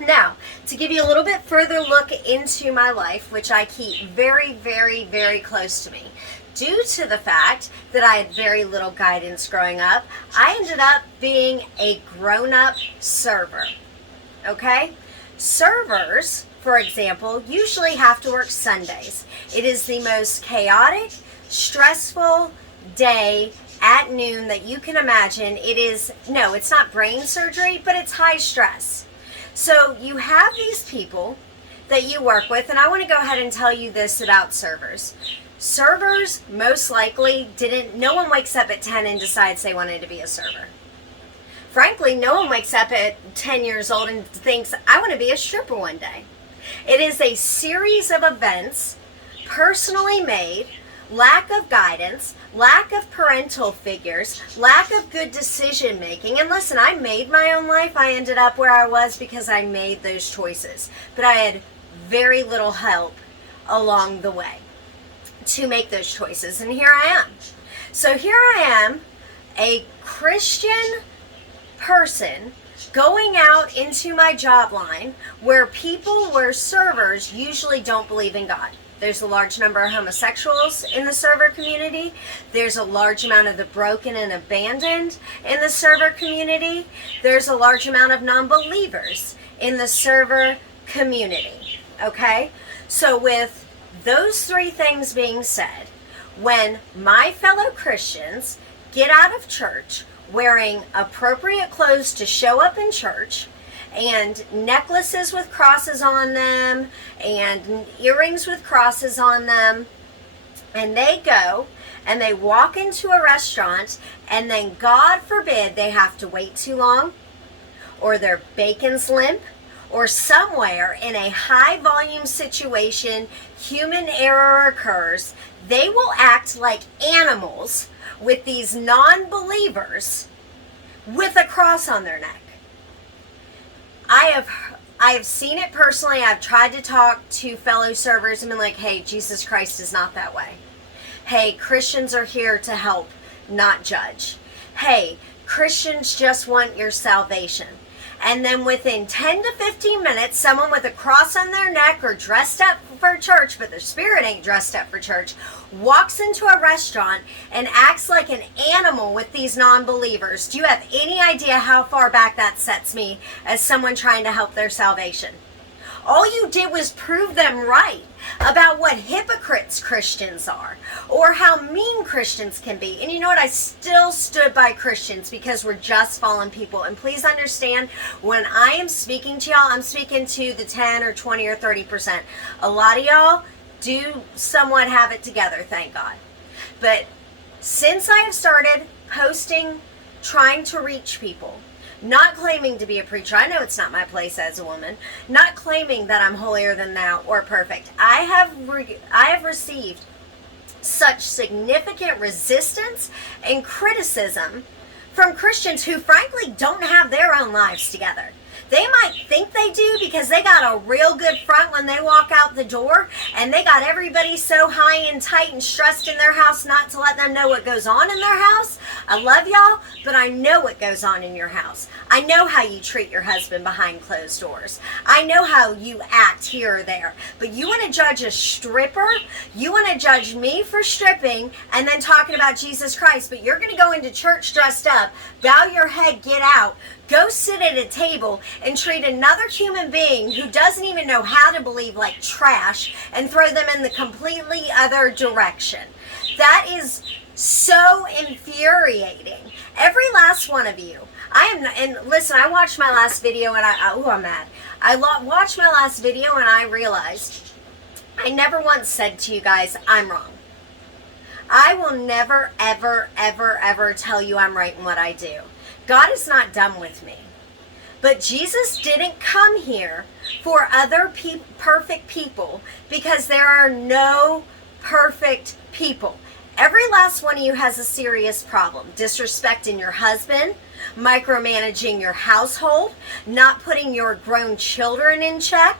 Now, to give you a little bit further look into my life, which I keep very, very, very close to me, due to the fact that I had very little guidance growing up, I ended up being a grown-up server. Okay? Servers, for example, usually have to work Sundays. It is the most chaotic, stressful day at noon that you can imagine. It's not brain surgery, but it's high stress. So you have these people that you work with, and I want to go ahead and tell you this about servers. Servers most likely no one wakes up at 10 and decides they wanted to be a server. Frankly, no one wakes up at 10 years old and thinks, I want to be a stripper one day. It is a series of events, personally made, lack of guidance, lack of parental figures, lack of good decision making. And listen, I made my own life. I ended up where I was because I made those choices. But I had very little help along the way to make those choices. And here I am. So here I am, a Christian person going out into my job line where servers usually don't believe in God. There's a large number of homosexuals in the server community. There's a large amount of the broken and abandoned in the server community. There's a large amount of non-believers in the server community. Okay? So with those three things being said, when my fellow Christians get out of church wearing appropriate clothes to show up in church, and necklaces with crosses on them, and earrings with crosses on them, and they go and they walk into a restaurant, and then God forbid they have to wait too long, or their bacon's limp, or somewhere in a high volume situation human error occurs, they will act like animals with these non-believers with a cross on their neck. I have seen it personally. I've tried to talk to fellow servers and been like, hey, Jesus Christ is not that way. Hey, Christians are here to help, not judge. Hey, Christians just want your salvation. And then within 10 to 15 minutes, someone with a cross on their neck or dressed up for church, but their spirit ain't dressed up for church, walks into a restaurant and acts like an animal with these non-believers. Do you have any idea how far back that sets me as someone trying to help their salvation? All you did was prove them right about what hypocrites Christians are, or how mean Christians can be. And you know what? I still stood by Christians because we're just fallen people. And please understand, when I am speaking to y'all, I'm speaking to the 10 or 20 or 30%. A lot of y'all do somewhat have it together, thank God. But since I have started posting, trying to reach people, not claiming to be a preacher, I know it's not my place as a woman, not claiming that I'm holier than thou or perfect, I have received such significant resistance and criticism from Christians who frankly don't have their own lives together. They might think they do because they got a real good front when they walk out the door, and they got everybody so high and tight and stressed in their house not to let them know what goes on in their house. I love y'all, but I know what goes on in your house. I know how you treat your husband behind closed doors. I know how you act here or there. But you want to judge a stripper? You want to judge me for stripping and then talking about Jesus Christ, but you're going to go into church dressed up, bow your head, get out, go sit at a table and treat another human being who doesn't even know how to believe like trash and throw them in the completely other direction. That is so infuriating. Every last one of you. And listen, I watched my last video and I'm mad. I watched my last video and I realized I never once said to you guys, I'm wrong. I will never, ever, ever, ever tell you I'm right in what I do. God is not done with me. But Jesus didn't come here for other perfect people, because there are no perfect people. Every last one of you has a serious problem. Disrespecting your husband, micromanaging your household, not putting your grown children in check,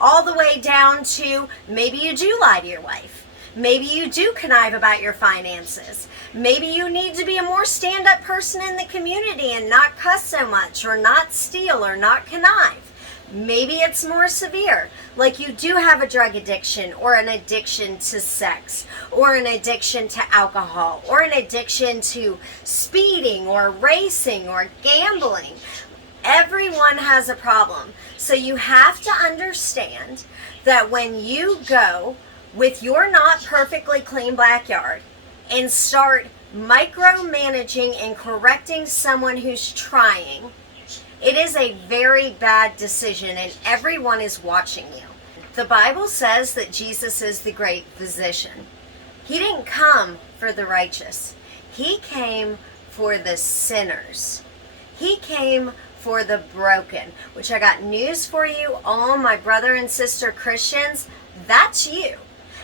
all the way down to maybe you do lie to your wife. Maybe you do connive about your finances. Maybe you need to be a more stand-up person in the community and not cuss so much, or not steal, or not connive. Maybe it's more severe, like you do have a drug addiction or an addiction to sex or an addiction to alcohol or an addiction to speeding or racing or gambling. Everyone has a problem. So you have to understand that when you go with your not perfectly clean backyard and start micromanaging and correcting someone who's trying, it is a very bad decision, and everyone is watching you. The Bible says that Jesus is the great physician. He didn't come for the righteous. He came for the sinners. He came for the broken, which I got news for you, all my brother and sister Christians. That's you.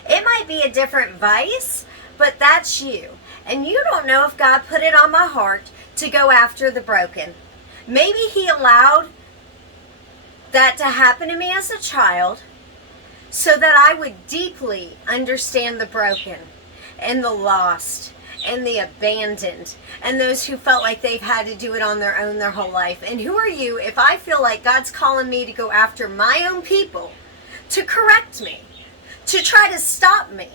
It might be a different vice, but that's you. And you don't know if God put it on my heart to go after the broken. Maybe he allowed that to happen to me as a child so that I would deeply understand the broken and the lost and the abandoned and those who felt like they've had to do it on their own their whole life. And who are you if I feel like God's calling me to go after my own people, to correct me, to try to stop me?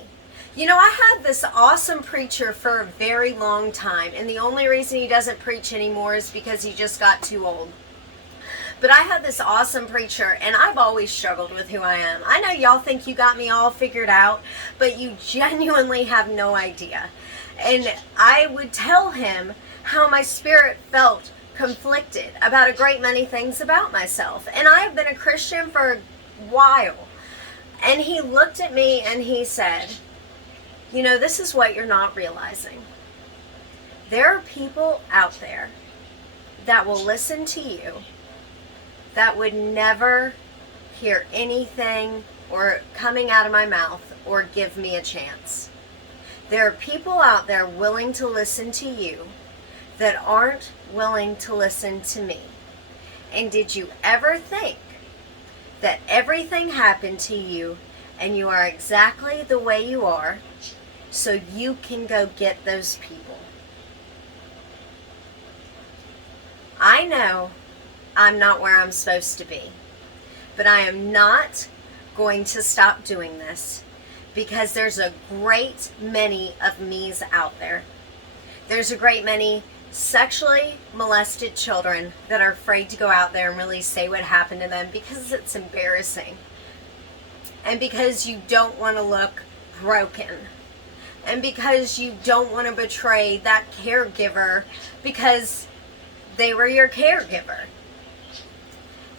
You know, I had this awesome preacher for a very long time, and the only reason he doesn't preach anymore is because he just got too old. But I had this awesome preacher, and I've always struggled with who I am. I know y'all think you got me all figured out, but you genuinely have no idea. And I would tell him how my spirit felt conflicted about a great many things about myself. And I have been a Christian for a while. And he looked at me and he said, you know, this is what you're not realizing. There are people out there that will listen to you that would never hear anything or coming out of my mouth or give me a chance. There are people out there willing to listen to you that aren't willing to listen to me. And did you ever think that everything happened to you and you are exactly the way you are so you can go get those people? I know I'm not where I'm supposed to be, but I am not going to stop doing this because there's a great many of me's out there. There's a great many sexually molested children that are afraid to go out there and really say what happened to them because it's embarrassing. And because you don't want to look broken. And because you don't want to betray that caregiver because they were your caregiver.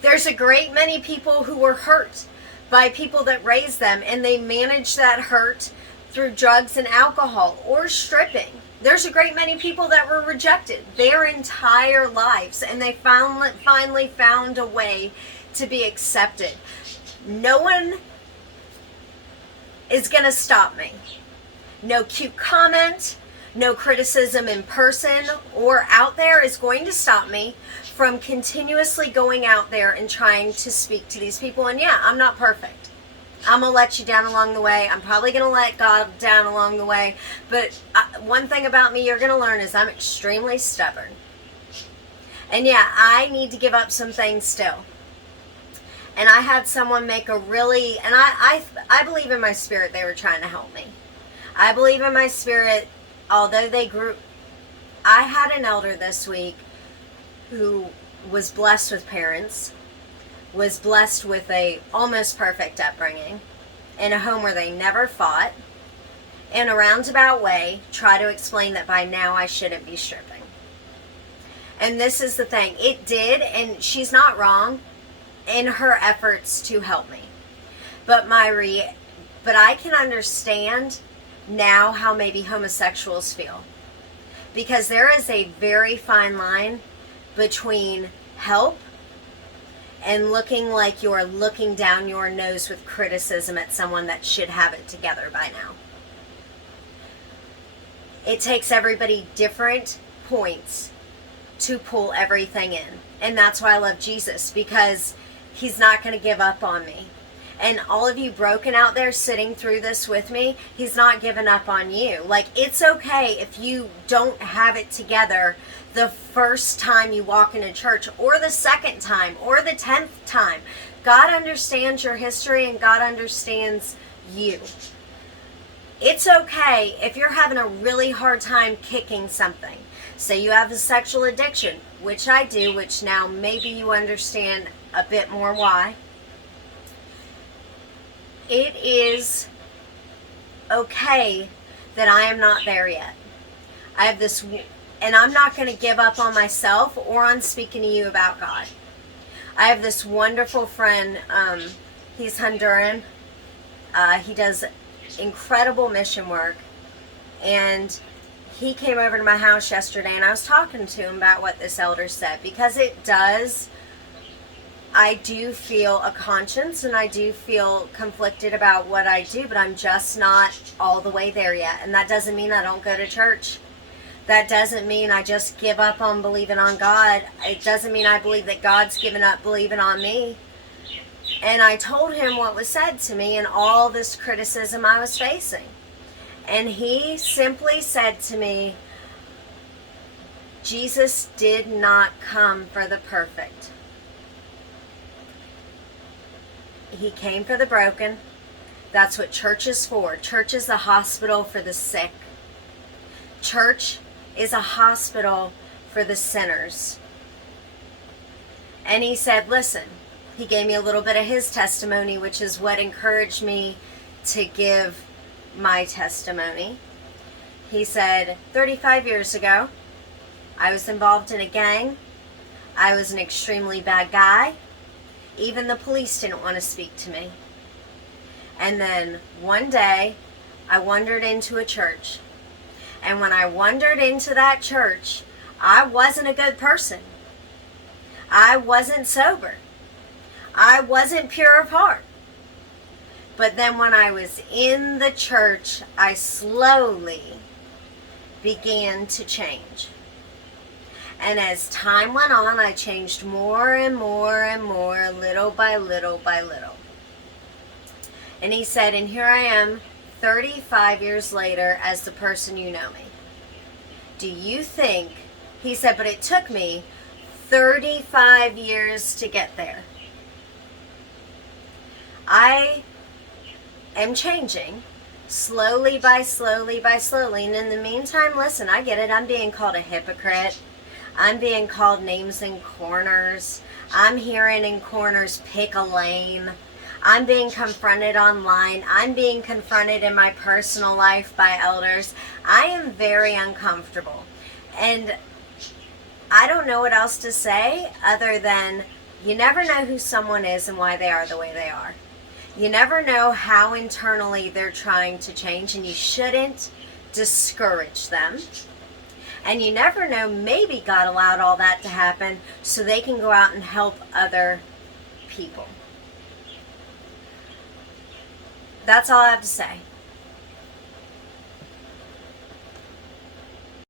There's a great many people who were hurt by people that raised them, and they manage that hurt through drugs and alcohol or stripping. There's a great many people that were rejected their entire lives, and they finally found a way to be accepted. No one is going to stop me. No cute comment, no criticism in person or out there is going to stop me from continuously going out there and trying to speak to these people. And yeah, I'm not perfect. I'm going to let you down along the way. I'm probably going to let God down along the way. But one thing about me you're going to learn is I'm extremely stubborn. And yeah, I need to give up some things still. And I had someone make a really, and I believe in my spirit they were trying to help me. I believe in my spirit, although they grew, I had an elder this week who was blessed with parents, was blessed with a almost perfect upbringing, in a home where they never fought, in a roundabout way, try to explain that by now I shouldn't be stripping. And this is the thing, it did, and she's not wrong in her efforts to help me. But I can understand now how maybe homosexuals feel. Because there is a very fine line between help and looking like you're looking down your nose with criticism at someone that should have it together by now. It takes everybody different points to pull everything in. And that's why I love Jesus, because he's not going to give up on me. And all of you broken out there sitting through this with me, he's not giving up on you. Like, it's okay if you don't have it together the first time you walk into church, or the second time, or the 10th time. God understands your history, and God understands you. It's okay if you're having a really hard time kicking something. Say you have a sexual addiction, which I do, which now maybe you understand a bit more why. It is okay that I am not there yet. I have this, and I'm not going to give up on myself or on speaking to you about God. I have this wonderful friend. He's Honduran. He does incredible mission work, and he came over to my house yesterday, and I was talking to him about what this elder said, because it does, I do feel a conscience, and I do feel conflicted about what I do, but I'm just not all the way there yet. And that doesn't mean I don't go to church. That doesn't mean I just give up on believing on God. It doesn't mean I believe that God's given up believing on me. And I told him what was said to me and all this criticism I was facing. And he simply said to me, Jesus did not come for the perfect. He came for the broken. That's what church is for. Church is the hospital for the sick. Church is a hospital for the sinners. And he said, listen, he gave me a little bit of his testimony, which is what encouraged me to give my testimony. He said, 35 years ago, I was involved in a gang. I was an extremely bad guy. Even the police didn't want to speak to me. And then one day, I wandered into a church. And when I wandered into that church, I wasn't a good person. I wasn't sober. I wasn't pure of heart. But then when I was in the church, I slowly began to change. And as time went on, I changed more and more and more, little by little by little. And he said, and here I am, 35 years later, as the person you know me. Do you think, he said, but it took me 35 years to get there. I am changing slowly by slowly by slowly. And in the meantime, listen, I get it. I'm being called a hypocrite. I'm being called names in corners. I'm hearing in corners, pick a lane. I'm being confronted online. I'm being confronted in my personal life by elders. I am very uncomfortable. And I don't know what else to say other than you never know who someone is and why they are the way they are. You never know how internally they're trying to change, and you shouldn't discourage them. And you never know, maybe God allowed all that to happen so they can go out and help other people. That's all I have to say.